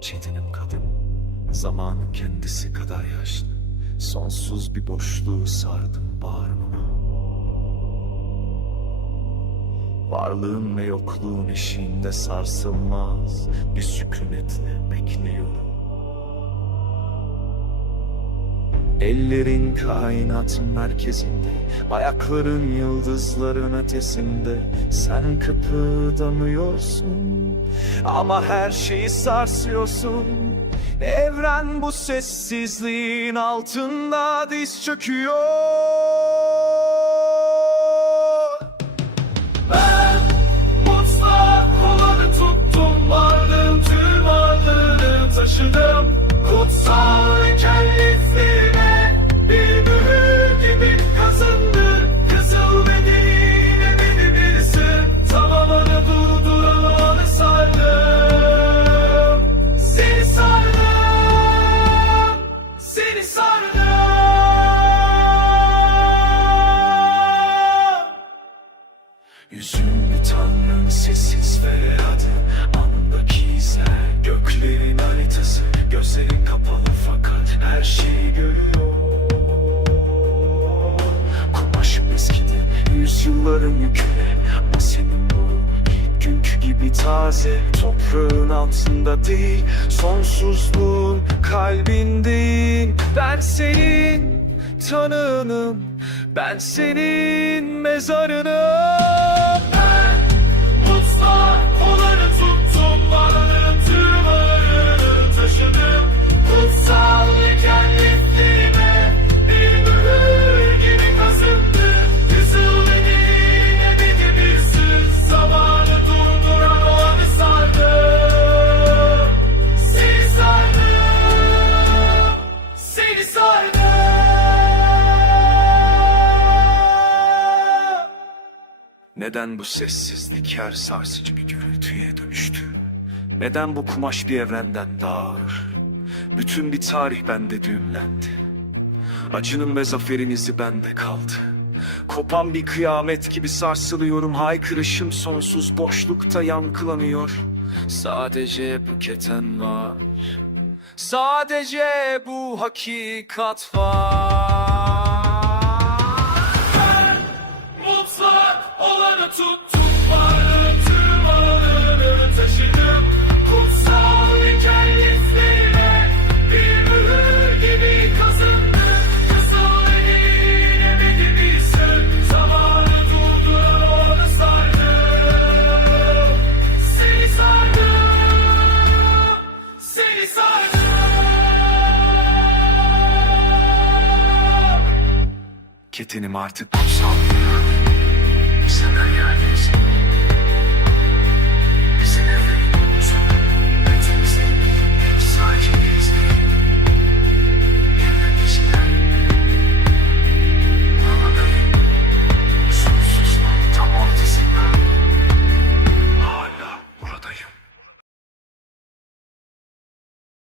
Çetinim kadın, zamanın kendisi kadar yaşlı. Sonsuz bir boşluğu sardım bağrıma. Varlığın ve yokluğun eşiğinde sarsılmaz bir sükunetle bekliyorum. Ellerin kainat merkezinde Ayakların yıldızların ötesinde Sen kıpırdamıyorsun Ama her şeyi sarsıyorsun. Evren bu sessizliğin altında diz çöküyor taze Toprağın altında değil. Sonsuzluğun kalbindeyim Ben senin tanığınım. Ben senin mezarınım Neden bu sessizlik her sarsıcı bir gürültüye dönüştü? Neden bu kumaş bir evrenden daha ağır? Bütün bir tarih bende düğümlendi. Acının ve zaferin izi bende kaldı. Kopan bir kıyamet gibi sarsılıyorum. Haykırışım sonsuz boşlukta yankılanıyor. Sadece bu keten var. Sadece bu hakikat var. hareketenim artık. Kutsal bir